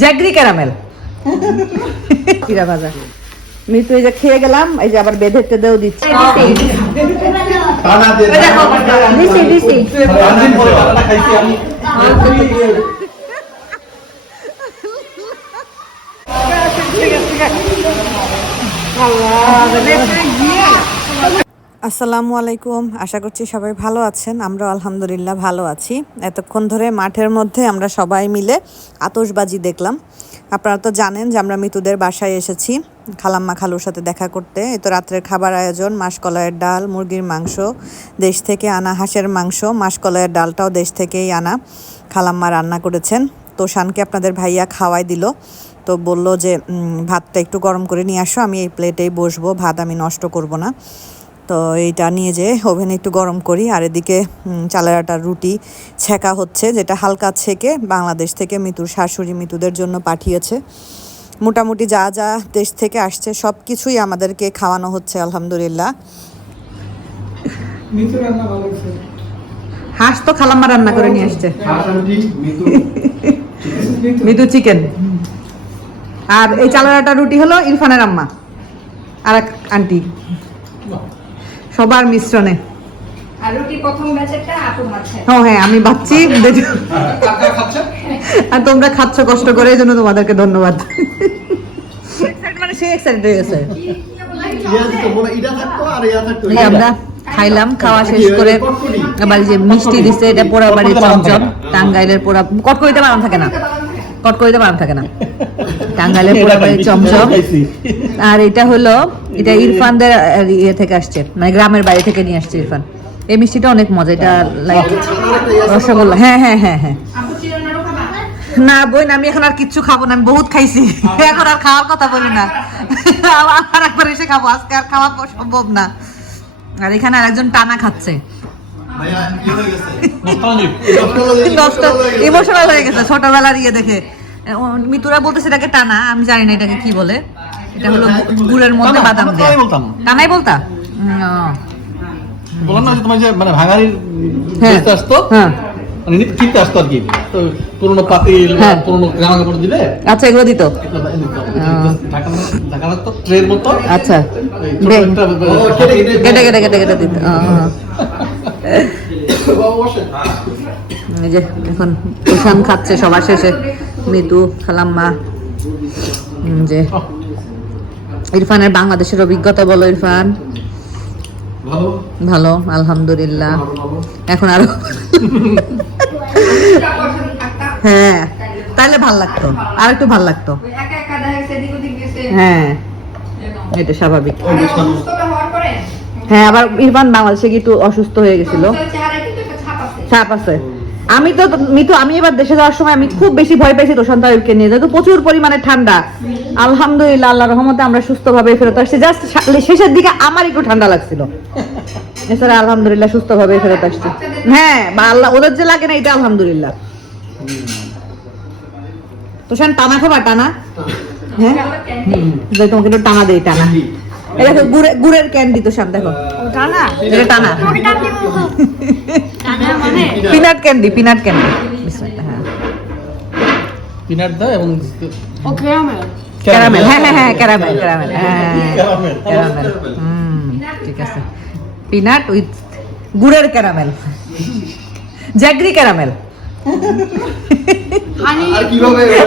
Jaggery caramel. চিরা ভাজা। মৃত্যু এই যে খেয়ে গেলাম এই যে আবার বেঁধে টেঁধেও দিচ্ছে। দিছি দিছি। আসসালামু আলাইকুম। আশা করছি সবাই ভালো আছেন। আমরা আলহামদুলিল্লাহ ভালো আছি। এতক্ষণ ধরে মাঠের মধ্যে আমরা সবাই মিলে আতসবাজি দেখলাম। আপনারা তো জানেন যে আমরা মৃতুদের বাসায় এসেছি, খালাম্মা খালুর সাথে দেখা করতে। এ তো রাত্রের খাবার আয়োজন, মাসকলাইয়ের ডাল, মুরগির মাংস, দেশ থেকে আনা হাঁসের মাংস, মাসকলাইয়ের ডালটাও দেশ থেকেই আনা খালাম্মা রান্না করেছেন। তো শানকে আপনাদের ভাইয়া খাওয়াই দিল। তো বলল যে ভাতটা একটু গরম করে নিয়ে আসো, আমি এই প্লেটেই বসবো, ভাত আমি নষ্ট করব না। তো এইটা নিয়ে যে ওভেনে একটু গরম করি আর এদিকে চালের আটার রুটি ছেঁকা হচ্ছে যেটা হালকা ছেঁকে বাংলাদেশ থেকে মিতুর শাশুড়ি মিতুদের জন্য পাঠিয়েছে। মোটামুটি যা যা দেশ থেকে আসছে সব কিছুই আমাদেরকে খাওয়ানো হচ্ছে আলহামদুলিল্লাহ। হাঁস তো খালাম্মা রান্না করে নিয়ে আসছে। মিতু চিকেন। আর এই চালের আটা রুটি হলো ইরফানের আম্মা আর এক আন্টি। সবার মিশ্রণে। হ্যাঁ হ্যাঁ আমি ভাবছি আর তোমরা খাচ্ছ কষ্ট করে এই জন্য তোমাদেরকে ধন্যবাদ। মানে সে এক্সাইটেড হয়ে গেছে। আমরা খাইলাম খাওয়া শেষ করে আবার যে মিষ্টি দিছে এটা পোড়া বাড়ির চমচম টাঙ্গাইলের পোড়া কটকরিতে বানানো থাকে না। কটকরিতে বানানো থাকে না। টাঙ্গাইলের পোড়া চমচম। আর এটা হলো এটা ইরফানদের ইয়ে থেকে আসছে মানে গ্রামের বাড়ি থেকে নিয়ে আসছে ইরফান। এই মিষ্টিটা অনেক মজা এটা লাইক রসগোল্লা। হ্যাঁ হ্যাঁ হ্যাঁ হ্যাঁ। না বই না আমি এখন আর কিচ্ছু খাব না আমি বহুত খাইছি। এখন আর খাওয়ার কথা বলি না। আর একবার এসে খাব আজকে আর খাওয়া সম্ভব না। আর এখানে আর একজন টানা খাচ্ছে। নষ্ট ইমোশনাল হয়ে গেছে ছোটবেলার ইয়ে দেখে। মিতুরা বলতেছে এটাকে টানা আমি জানি না এটাকে কি বলে। এটা হলো গুড়ের মধ্যে বাদাম দেয়া। টানাই বলতাম। টানাই বলতা? বললাম না যে তোমার যে মানে ভাঙারির হ্যাঁ। আসতো? হ্যাঁ। মানে নিতে কিনতে আসতো আর কি। তো পুরোনো পাতিল হ্যাঁ। পুরোনো জামা কাপড় দিলে আচ্ছা এগুলো দিত। ঢাকা ঢাকা লাগতো মতো। আচ্ছা। কেটে কেটে কেটে কেটে দিত। এখন খাচ্ছে সবার শেষে। মিতু খালাম্মা। যে ইরফানের বাংলাদেশের অভিজ্ঞতা বলো ইরফান। ভালো? ভালো আলহামদুলিল্লাহ। এখন আরও হ্যাঁ তাহলে ভালো লাগতো। আর একটু ভালো লাগতো। হ্যাঁ এটা স্বাভাবিক। হ্যাঁ আবার ইরফান বাংলাদেশে গিয়ে একটু অসুস্থ হয়ে গেছিল। ছাপ চাপ আছে। আমি তো মিতু আমি এবার দেশে যাওয়ার সময় আমি খুব বেশি ভয় পেয়েছি তো সন্তানকে নিয়ে। যেহেতু প্রচুর পরিমাণে ঠান্ডা। আলহামদুলিল্লাহ আল্লাহ রহমতে আমরা সুস্থভাবে ফেরত আসছি। জাস্ট শেষের দিকে আমার একটু ঠান্ডা লাগছিল। এছাড়া আলহামদুলিল্লাহ সুস্থভাবে ফেরত আসছি। হ্যাঁ বা আল্লাহ ওদের যে লাগে না এটা আলহামদুলিল্লাহ। তো সেন টানা খাবা টানা? হ্যাঁ? তোমাকে একটু টানা দেই টানা। দেখো গুড়ের ক্যান্ডি তো শান দেখো। টানা? এটা টানা। পিনাট ক্যান্ডি পিনাট ক্যান্ডি হ্যাঁ। পিনাট দাও এবং ও ক্যারামেল ক্যারামেল হ্যাঁ হ্যাঁ হ্যাঁ ক্যারামেল ক্যারামেল হ্যাঁ ক্যারামেল। হুম ঠিক আছে। পিনাট উইথ গুড়ের ক্যারামেল জ্যাগরি ক্যারামেল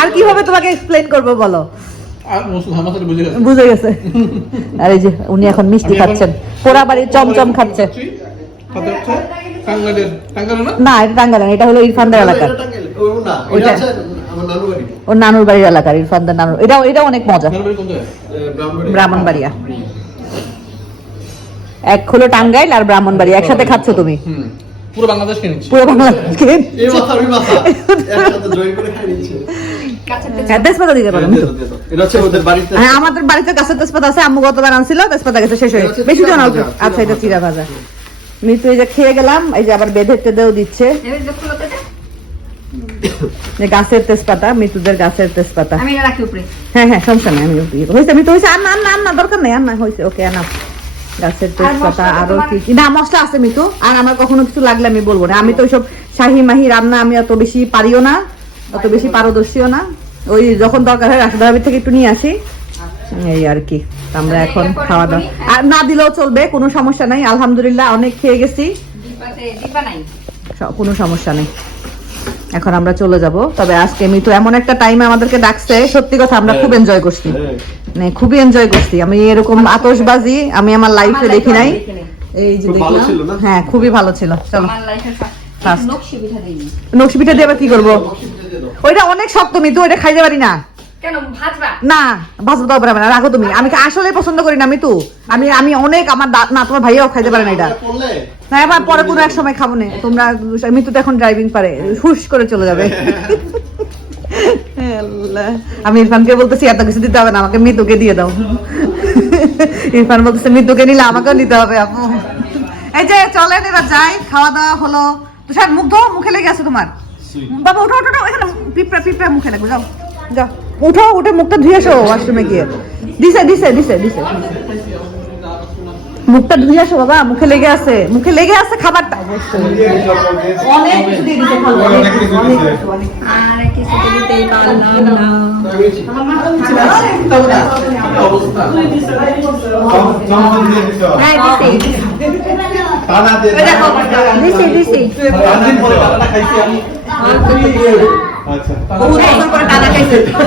আর কীভাবে তোমাকে এক্সপ্লেইন করব বলো? বুঝে গেছে। বুঝে গেছে। আর এই যে উনি এখন মিষ্টি খাচ্ছেন। পোড়া বাড়ির চমচম খাচ্ছে। না? এটা টাঙ্গালেন এটা হলো ইরফানদের ওইটা। ওর নানুর বাড়ির এলাকার ইরফানদের নানুর এটা এটা অনেক মজা। ব্রাহ্মণবাড়িয়া। এক হলো টাঙ্গাইল আর ব্রাহ্মণবাড়িয়া একসাথে খাচ্ছ তুমি? পুরো বাংলাদেশ কিনেছি পুরো বাংলাদেশকে এই মাথা, ওই মাথা। একসাথে join করে খাই নিচ্ছে। হ্যাঁ, হ্যাঁ আমাদের বাড়িতে গাছের তেজপাতা আছে আম্মু গতবার আনছিল তেজপাতা গেছে শেষ হয়ে বেশি জন আচ্ছা এটা চিরা চিরা ভাজা। মৃত্যু এই যে খেয়ে গেলাম এই যে আবার বেঁধে টেঁধেও দিচ্ছে। যে গাছের তেজপাতা মৃত্যুদের গাছের তেজপাতা। হ্যাঁ হ্যাঁ সমস্যা নেই আমি। হয়েছে মৃত্যু হয়েছে আন্না আন্না দরকার নেই হয়েছে ওকে আনা গাছের তেজপাতা আরও কি না মশলা আছে আর আমার কখনো কিছু লাগলে আমি বলব না। আমি তো ওইসব শাহি মাহি রান্না আমি অত বেশি পারিও না অত বেশি পারদর্শীও না। ওই যখন দরকার হয় রাশেদ থেকে একটু নিয়ে আসি। এই আর কি। তা আমরা এখন খাওয়া দাওয়া আর না দিলেও চলবে কোনো সমস্যা নাই আলহামদুলিল্লাহ অনেক খেয়ে গেছি। কোনো সমস্যা নেই। এখন আমরা চলে যাব। তবে আজকে মিতু এমন একটা টাইমে আমাদেরকে ডাকছে সত্যি কথা আমরা খুব এনজয় করছি। হ্যাঁ। মানে খুবই এনজয় করছি। আমি এরকম আতশবাজি আমি আমার লাইফে দেখি নাই। এই যে দেখলাম। হ্যাঁ খুবই ভালো ছিল। চলো. নকশি পিঠা দিইনি। নকশি পিঠা দিয়ে আবার কি করব? ওইটা অনেক শক্ত মিতু ওইটা খাইতে পারি না। কেন ভাজবা? না ভাজবো তো পারবে না রাখো তুমি। আমি আসলে পছন্দ করি না মিতু। আমি আমি অনেক আমার না তোমার ভাইয়াও খাইতে পারে না এটা। না এবার পরে কোনো এক সময় খাব না। তোমরা মিতু তো এখন ড্রাইভিং পারে। হুশ করে চলে যাবে। আমি ইরফানকে বলতেছি এত কিছু দিতে হবে না আমাকে মিতুকে দিয়ে দাও। ইরফান বলতেছে মিতুকে নিলে আমাকেও নিতে হবে আপু এই যে চলেন এবার যাই খাওয়া দাওয়া হলো। তুষার মুখ ধো মুখে লেগে আছে তোমার? বাবা উঠো উঠো এখানে পিঁপড়া পিঁপড়া মুখে লাগবে যাও যাও। উঠো উঠে মুখটা ধুয়ে আসো ওয়াশরুমে গিয়ে। দিছে দিছে দিছে দিছে। মুখটা ধুয়ে আসো বাবা মুখে লেগে আছে মুখে লেগে আছে খাবারটা। অনেক কিছু দিয়ে। আর দিতেই পারলাম না। হ্যাঁ দিছি। দিছি। দিছি পাঁচদিন পরে টাকাটা খাইছি আমি বহুত বছর পরে টানা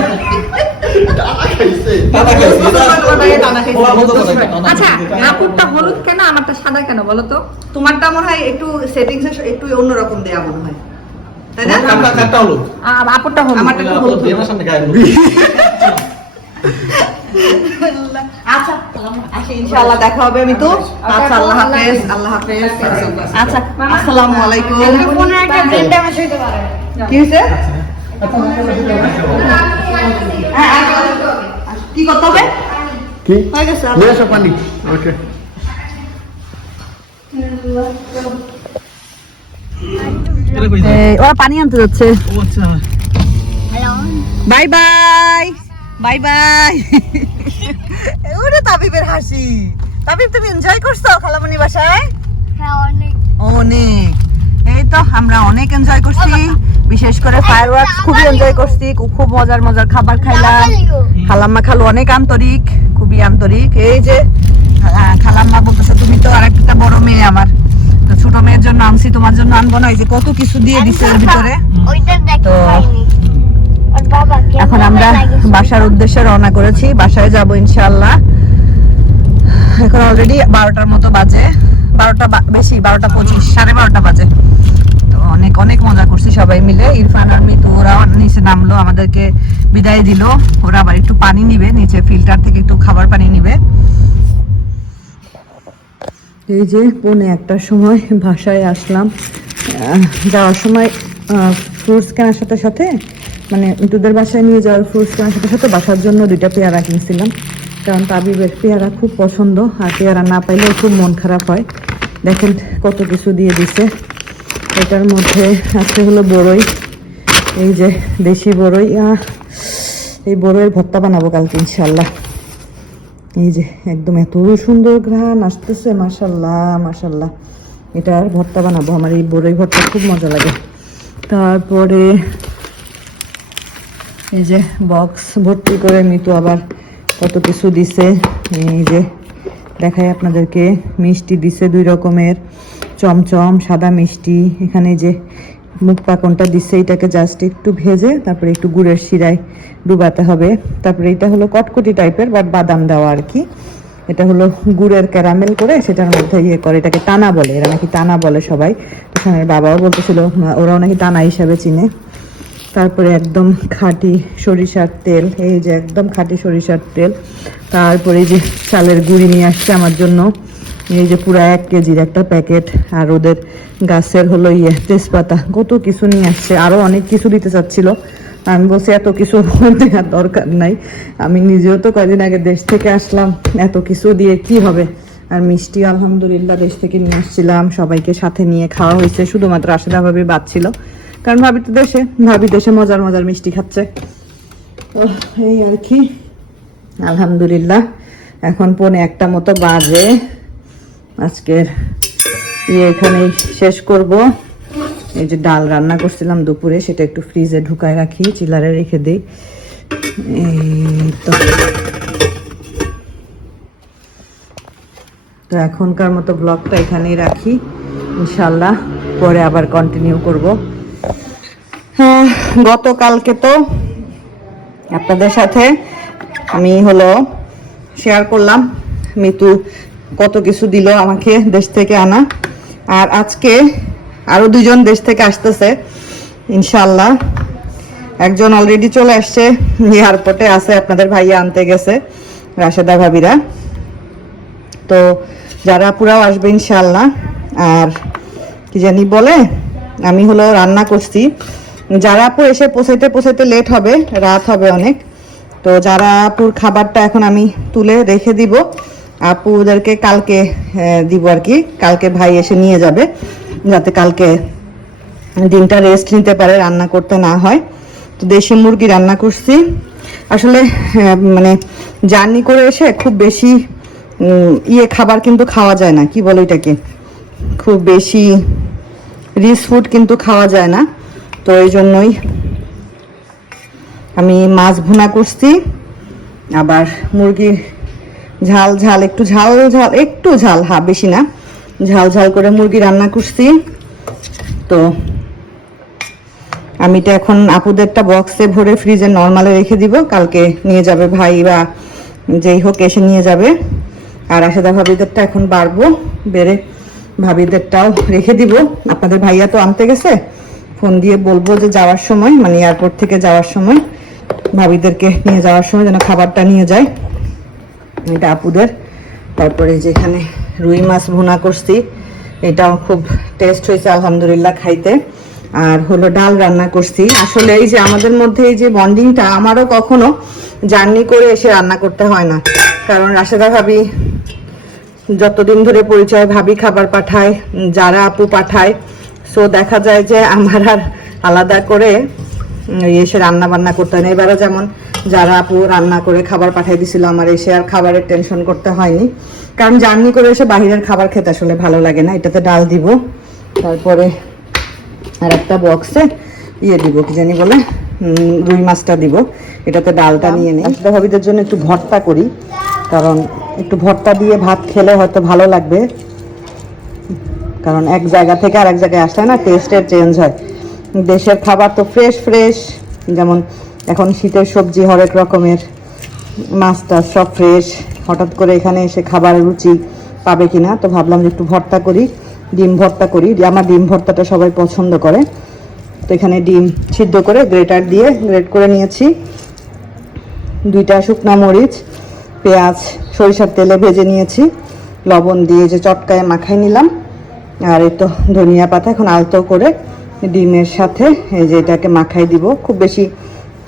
খাইছে। টাকা খাইছি বহুত বছর পরে টানা খাইছে। বলা বন্ধ করে দাও, টানা আচ্ছা। আপুরটা হলুদ কেন আমারটা সাদা কেন বলো তো? তোমারটা মনে হয় একটু সেটিংস একটু অন্যরকম দেয়া মনে হয়। তাই না? আপুরটা হলুদ। আমারটা হলুদ। আচ্ছা ইনশাআল্লাহ দেখা হবে আমি তো। আচ্ছা আল্লাহ হাফেজ আল্লাহ হাফেজ। আচ্ছা আসসালামু আলাইকুম। কি হয়েছে হ্যাঁ, আর- কি করতে হবে? কি? হয়ে গেছে নিয়ে আসো পানি। ওকে। ওরা পানি আনতে যাচ্ছে। ও আচ্ছা। Bye bye. Bye bye. ওরে তাবিবের হাসি। তাবিব তুমি এনজয় করছ খালামণি বাসায়? অনেক। অনেক। এই তো আমরা অনেক এনজয় করছি। বিশেষ করে ফায়ার ওয়ার্কস খুবই এনজয় করছি। খুব মজার মজার খাবার খাইলাম। খালাম্মা খালু অনেক আন্তরিক, খুবই আন্তরিক। এই যে খালাম্মা বলতেছে, তুমি তো আরেকটা বড় মেয়ে আমার। ছোট মেয়ের জন্য আনছি, তোমার জন্য আনব না। এই যে কত কিছু দিয়ে দিছে এর ভিতরে। তো এখন আমরা বাসার উদ্দেশ্যে রওনা করেছি। বাসায় যাব ইনশাআল্লাহ। এখন অলরেডি বারোটার মতো বাজে। বারোটা বেশি, বারোটা পঁচিশ, সাড়ে বারোটা বাজে। তো অনেক অনেক মজা করছি সবাই মিলে। ইরফান আর মিতু ওরা নিচে নামলো, আমাদেরকে বিদায় দিল। ওরা আবার একটু পানি নিবে, নিচে ফিল্টার থেকে একটু খাবার পানি নিবে। এই যে পৌনে একটার সময় বাসায় আসলাম। যাওয়ার সময় ফ্রুটস কেনার সাথে সাথে মানে মিতুদের বাসায় নিয়ে যাওয়ার ফ্রুটস কেনার সাথে সাথে বাসার জন্য দুইটা পেয়ারা কিনছিলাম। কারণ তাবিবের পেয়ারা খুব পছন্দ, আর পেয়ারা না পাইলেও খুব মন খারাপ হয়। দেখেন কত কিছু দিয়ে দিছে। এটার মধ্যে আছে হলো বড়ই এই যে দেশি বড়ই এই বড়ইয়ের ভর্তা বানাবো কালকে ইনশাল্লাহ এই যে একদম এত সুন্দর ঘ্রাণ আসতেছে মাশাল্লাহ মাশাল্লাহ এটার ভর্তা বানাবো। আমার এই বড়ই ভর্তা খুব মজা লাগে। তারপরে এই যে বক্স ভর্তি করে মিতু আবার কত কিছু দিছে। এই যে দেখাই আপনাদেরকে। মিষ্টি দিছে দুই রকমের। চমচম, সাদা মিষ্টি। এখানে যে মুখ পাকনটা দিচ্ছে এটাকে জাস্ট একটু ভেজে তারপরে একটু গুড়ের শিরায় ডুবাতে হবে। তারপরে এটা হলো কটকটি টাইপের বাট বাদাম দেওয়া আর কি। এটা হলো গুড়ের ক্যারামেল করে সেটার মধ্যে ইয়ে করে, এটাকে টানা বলে। এরা নাকি টানা বলে সবাই। বাবাও বলতেছিল, ওরাও নাকি টানা হিসাবে চিনে। তারপরে একদম খাঁটি সরিষার তেল, এই যে একদম খাঁটি সরিষার তেল। তারপরে যে চালের গুঁড়ি নিয়ে আসছে আমার জন্য। এই যে পুরো এক কেজির একটা প্যাকেট। আর ওদের গাছের হলো ইয়ে তেজপাতা। কত কিছু নিয়ে আসছে। আরও অনেক কিছু দিতে চাচ্ছিল। আমি বলছি, এত কিছু দেওয়ার দরকার নাই। আমি নিজেও তো কয়দিন আগে দেশ থেকে আসলাম। এত কিছু দিয়ে কি হবে? আর মিষ্টি আলহামদুলিল্লাহ দেশ থেকে নিয়ে আসছিলাম। সবাইকে সাথে নিয়ে খাওয়া হয়েছে। শুধুমাত্র আশিদা ভাবি বাদ ছিল। কারণ ভাবি তো দেশে, ভাবি দেশে মজার মজার মিষ্টি খাচ্ছে। এই আর কি? আলহামদুলিল্লাহ, এখন পনে একটা মতো বাজে। আজকের ইয়ে এখানেই শেষ করব। এই যে ডাল রান্না করছিলাম দুপুরে, সেটা একটু ফ্রিজে ঢুকায় রাখি, চিলারে রেখে দিই। এই তো। তো এখনকার মতো ব্লগটা এখানেই রাখি। ইনশাল্লাহ পরে আবার কন্টিনিউ করব। হ্যাঁ গতকালকে তো আপনাদের সাথে আমি হলো শেয়ার করলাম। মিতু কত কিছু দিল আমাকে দেশ থেকে আনা। আর আজকে আরও দুজন দেশ থেকে আসতেছে ইনশাল্লাহ একজন অলরেডি চলে আসছে এয়ারপোর্টে আছে, আপনাদের ভাইয়া আনতে গেছে, রাশেদা ভাবিরা। তো যারা পুরাও আসবে ইনশাল্লাহ আর কি জানি বলে, আমি হলো রান্না করছি। যারা আপু এসে পৌঁছাইতে পৌঁছাইতে লেট হবে, রাত হবে অনেক। তো যারা আপুর খাবারটা এখন আমি তুলে রেখে দিব আপু ওদেরকে কালকে দিব আর কি। কালকে ভাই এসে নিয়ে যাবে, যাতে কালকে দিনটা রেস্ট নিতে পারে, রান্না করতে না হয়। তো দেশি মুরগি রান্না করছি। আসলে মানে জার্নি করে এসে খুব বেশি ইয়ে খাবার কিন্তু খাওয়া যায় না, কি বলো এটাকে? খুব বেশি রিচ ফুড কিন্তু খাওয়া যায় না। তো এই জন্যই আমি মাছ ভুনা করছি, আবার মুরগির ঝাল ঝাল, একটু ঝাল ঝাল, একটু ঝাল, হা, বেশি না, ঝাল ঝাল করে মুরগি রান্না করছি। তো আমি এটা এখন আপুদেরটা বক্সে ভরে ফ্রিজে নর্মালে রেখে দিব, কালকে নিয়ে যাবে ভাই বা যেই হোক এসে নিয়ে যাবে। আর আশাদা ভাবিদেরটা এখন বাড়বো, বেড়ে ভাবিদেরটাও রেখে দিব। আপনাদের ভাইয়া তো আনতে গেছে? ফোন দিয়ে বলব যে যাওয়ার সময় মানে এয়ারপোর্ট থেকে যাওয়ার সময়, ভাবিদেরকে নিয়ে যাওয়ার সময় যেন খাবারটা নিয়ে যায়, এটা আপুদের। তারপরে যেখানে রুই মাছ ভুনা করছি, এটাও খুব টেস্ট হয়েছে, আলহামদুলিল্লাহ খাইতে। আর হলো ডাল রান্না করছি। আসলে এই যে আমাদের মধ্যে এই যে বন্ডিংটা, আমারও কখনো জার্নি করে এসে রান্না করতে হয় না। কারণ রাশেদা ভাবি যতদিন ধরে পরিচয়, ভাবি খাবার পাঠায়, যারা আপু পাঠায় সো দেখা যায় যে আমার আর আলাদা করে এসে রান্না বান্না করতে হয় না। এবারে যেমন যারা আপু রান্না করে খাবার পাঠিয়ে দিছিল, আমার এসে আর খাবারের টেনশন করতে হয়নি। কারণ জার্নি করে এসে বাহিরের খাবার খেতে আসলে ভালো লাগে না। এটাতে ডাল দিব, তারপরে আর একটা বক্সে ইয়ে দিব, কি জানি বলে রুই মাছটা দিব। এটাতে ডালটা নিয়ে নিই। আসলে ভাবিদের জন্য একটু ভর্তা করি, কারণ একটু ভর্তা দিয়ে ভাত খেলে হয়তো ভালো লাগবে। কারণ এক জায়গা থেকে আর এক জায়গায় আসলে না টেস্টের চেঞ্জ হয়। দেশের খাবার তো ফ্রেশ ফ্রেশ যেমন এখন শীতের সবজি হরেক রকমের, মাছ টাছ সব ফ্রেশ হঠাৎ করে এখানে এসে খাবারের রুচি পাবে কিনা, তো ভাবলাম যে একটু ভর্তা করি, ডিম ভর্তা করি আমার ডিম ভর্তাটা সবাই পছন্দ করে। তো এখানে ডিম সিদ্ধ করে গ্রেটার দিয়ে গ্রেট করে নিয়েছি। দুইটা শুকনো মরিচ, পেঁয়াজ, সরিষার তেলে ভেজে নিয়েছি। লবণ দিয়ে যে চটকায় মাখাই নিলাম। আর এই তো ধনিয়া পাতা এখন আলতো করে ডিমের সাথে এই যে এটাকে মাখাই দিব। খুব বেশি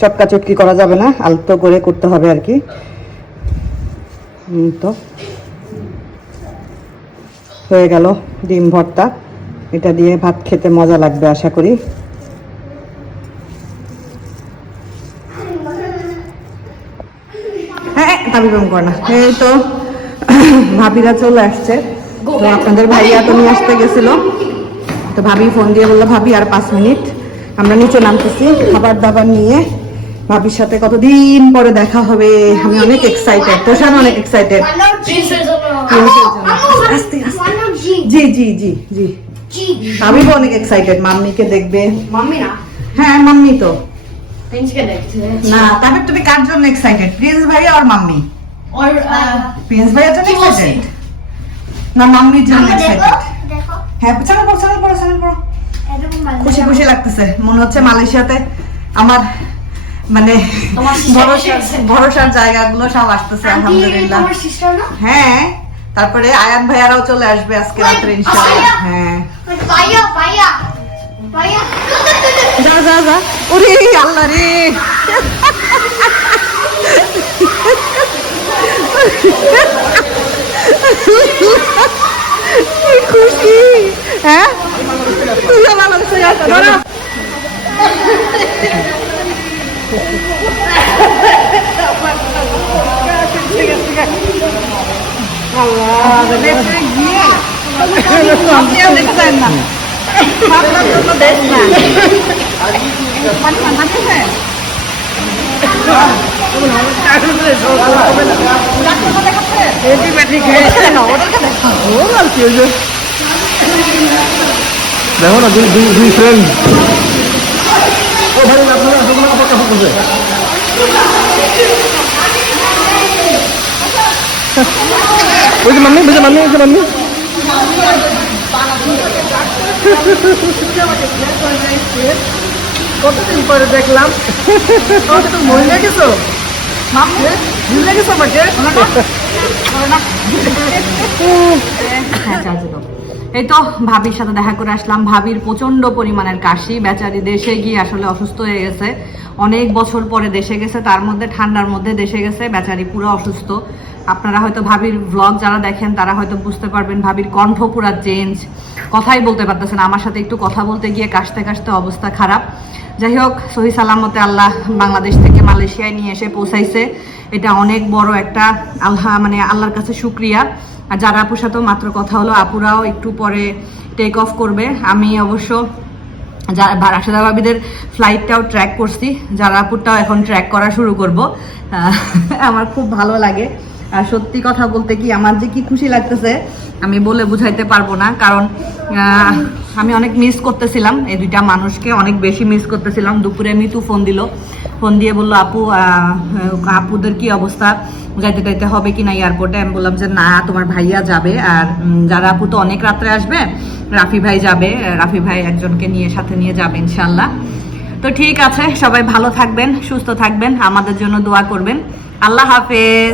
চটকা চটকি করা যাবে না, আলতো করে করতে হবে আর কি। তো হয়ে গেল ডিম ভর্তা। এটা দিয়ে ভাত খেতে মজা লাগবে আশা করি। হ্যাঁ ভাবি কম করে না। এই তো ভাবিরা চলে আসছে। তো আপনাদের ভাইয়া তো নিয়ে আসতে গেছিল। তো ভাবি ফোন দিয়ে বলল ভাবি আর পাঁচ মিনিট। আমরা নিচে নামতেছি খাবার দাবার নিয়ে। ভাবির সাথে কতদিন পরে দেখা হবে? আমি অনেক এক্সাইটেড তোষান অনেক এক্সাইটেড জি জি জি জি। আমি অনেক এক্সাইটেড মাম্মিকে দেখবে। মাম্মি না? হ্যাঁ মাম্মি তো। না তারপর তুমি কার জন্য এক্সাইটেড প্রিন্স ভাইয়া আর মাম্মি? প্রিন্স কি এক্সাইটেড না মাম্মির জন্য এক্সাইটেড হ্যাঁ চ্যানেল পড়ো চ্যানেল পড়ো চ্যানেল পড়ো। খুশি খুশি লাগতেছে। মনে হচ্ছে মালয়েশিয়াতে আমার মানে তোমার sister ভরসা এসেছে। ভরসার জায়গাগুলো সব আসতেছে আলহামদুলিল্লাহ। হ্যাঁ তারপরে আয়ান ভাইয়ারাও চলে আসবে আজকে রাত্রে ইনশাআল্লাহ হ্যাঁ। যা যা যা। ওরে আল্লাহ রে। কি খুশি। হ্যাঁ? তুই আমার লাগছে ধরো। দেখছেন না। আপনার জন্য দেশ না মাথাতে দেখো না দুই দুই দুই ফ্রেন্ড ও ভাই আপনারা আপনারা অপেক্ষা করতেছে ওই যে মাম্মি ওই যে মাম্মি ওই যে মাম্মি। কতদিন পরে দেখলাম? তো মহিলা গেছো? ভুলে গেছো আমাকে? হ্যাঁ, এই তো ভাবির সাথে দেখা করে আসলাম। ভাবির প্রচণ্ড পরিমাণের কাশি। বেচারি দেশে গিয়ে আসলে অসুস্থ হয়ে গেছে। অনেক বছর পরে দেশে গেছে তার মধ্যে ঠান্ডার মধ্যে দেশে গেছে। বেচারি পুরো অসুস্থ। আপনারা হয়তো ভাবির ব্লগ যারা দেখেন তারা হয়তো বুঝতে পারবেন ভাবির কণ্ঠ পুরা চেঞ্জ কথাই বলতে পারতেছেন আমার সাথে একটু কথা বলতে গিয়ে কাশতে কাশতে অবস্থা খারাপ। যাই হোক সহি সালামতে আল্লাহ বাংলাদেশ থেকে মালয়েশিয়ায় নিয়ে এসে পৌঁছাইছে। এটা অনেক বড় একটা আল্লাহ মানে আল্লাহর কাছে শুক্রিয়া। আর যারা আপুর সাথেও মাত্র কথা হলো, আপুরাও একটু পরে টেক অফ করবে। আমি অবশ্য যা রাশেদা ভাবিদের ফ্লাইটটাও ট্র্যাক করছি। যারা আপুরটাও এখন ট্র্যাক করা শুরু করব। আমার খুব ভালো লাগে। আর সত্যি কথা বলতে কি, আমার যে কি খুশি লাগতেছে, আমি বলে বুঝাইতে পারব না। কারণ আমি অনেক মিস করতেছিলাম। এই দুইটা মানুষকে অনেক বেশি মিস করতেছিলাম। দুপুরে মিতু ফোন দিল। ফোন দিয়ে বলল, আপু আপুদের কি অবস্থা? যাইতে যাইতে হবে কিনা এয়ারপোর্টে আমি বললাম যে, না, তোমার ভাইয়া যাবে। আর যারা আপু তো অনেক রাত্রে আসবে, রাফি ভাই যাবে। রাফি ভাই একজনকে নিয়ে সাথে নিয়ে যাবে ইনশাল্লাহ তো ঠিক আছে, সবাই ভালো থাকবেন, সুস্থ থাকবেন। আমাদের জন্য দোয়া করবেন। আল্লাহ হাফেজ।